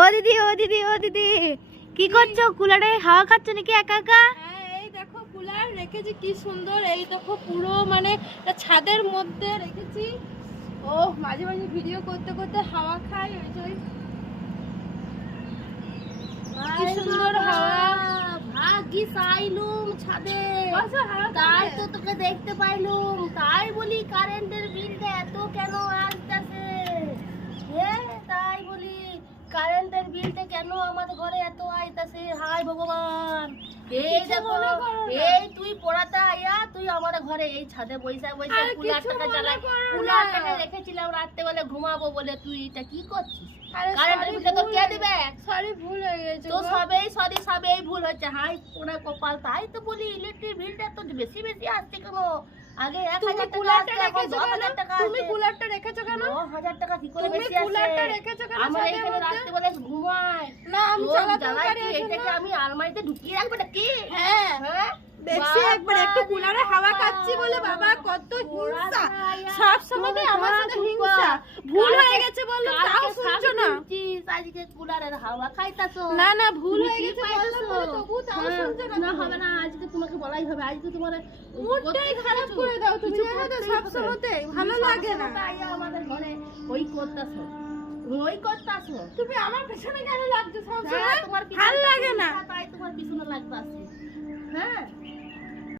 ও দিদি ও দিদি ও দিদি কি করছো? কুলারে হাওয়া খাচ্ছ নাকি একা একা? হ্যাঁ, এই দেখো কুলার রেখেছি কি সুন্দর। এই দেখো পুরো মানে ছাদের মধ্যে রেখেছি। ও মাঝে মাঝে ভিডিও করতে করতে হাওয়া খাই। ওই যে কি সুন্দর হাওয়া। ভাগিস আইলুম ছাদে, বসো, হাওয়া তাই খাবে। তো তোকে দেখতে পাইলুম। তাই বলি কারেন্টের বিলটা এত কেন আসতেছে? তাই বলি কারেন্টের বিলটা কেন আমাদের ঘরে এত আইতাছে? হায় ভগবান, এই কিছু দেখো, মনে করো না। এই তুই পড়াতে আইয়া তুই আমাদের ঘরে এই ছাদে বইসা বইসা আর কিছু কুলারটাকে মনে চালাই। করো না। কুলারটাকে রেখেছিলাম রাত্রে বেলা ঘুমাবো বলে, তুই এটা কি করছিস? আরে কারেন্টের বিলটা তোর কে দিবে? সরি, ভুল হয়ে গেছে তো গো। সবেই ভুল হচ্ছে। হাই পোড়া কপাল। তাই তো বলি ইলেকট্রিক বিলটা তো বেশি বেশি আসছে কেন? আগে 1000 টাকা কুলারটা আসতো, এখন রেখেছো কেন? 10,000 টাকা তুমি আসছে। কুলারটা রেখেছো কেন? 10,000 টাকা কি করে তুমি বেশি কুলারটা আসছে? রেখেছো কেন আমরা ছাদের এখানে মধ্যে? রাত্রে বেলা ঘুমাই। না, আমি লোক চালাতে জ্বালায় পারি কি? এই জন্য। এটাকে আমি আলমারিতে ঢুকিয়ে রাখবো নাকি? হ্যাঁ, হ্যাঁ, দেখছি একবার একটু কুলারে হাওয়া খাচ্ছি বলে বাবা কত হিংসা। সব সময় আমার সাথে হিংসা। ভুল হয়ে গেছে বললাম তাও শুনছো না। আজকে কুলারের হাওয়া খাইতাছো। না না, ভুল হয়ে তুমি কি গেছে পাইতাছো? বললাম বলে তবু তাও হ্যাঁ, শুনছো না। না তুমি। হবে না, আজকে তোমাকে বলাই হবে। আজকে তোমার মুডটাই খারাপ করে দাও তুমি, জানো তো সব সময়তে ভালো লাগে না। আমাদের ঘরে ওই করতাছো, ওই করতাছো। তুমি আমার পেছনে কেন লাগছো সব হ্যাঁ, সময়? তোমার ভাল লাগে না। তাই তোমার পিছনে লাগতাছে। হ্যাঁ,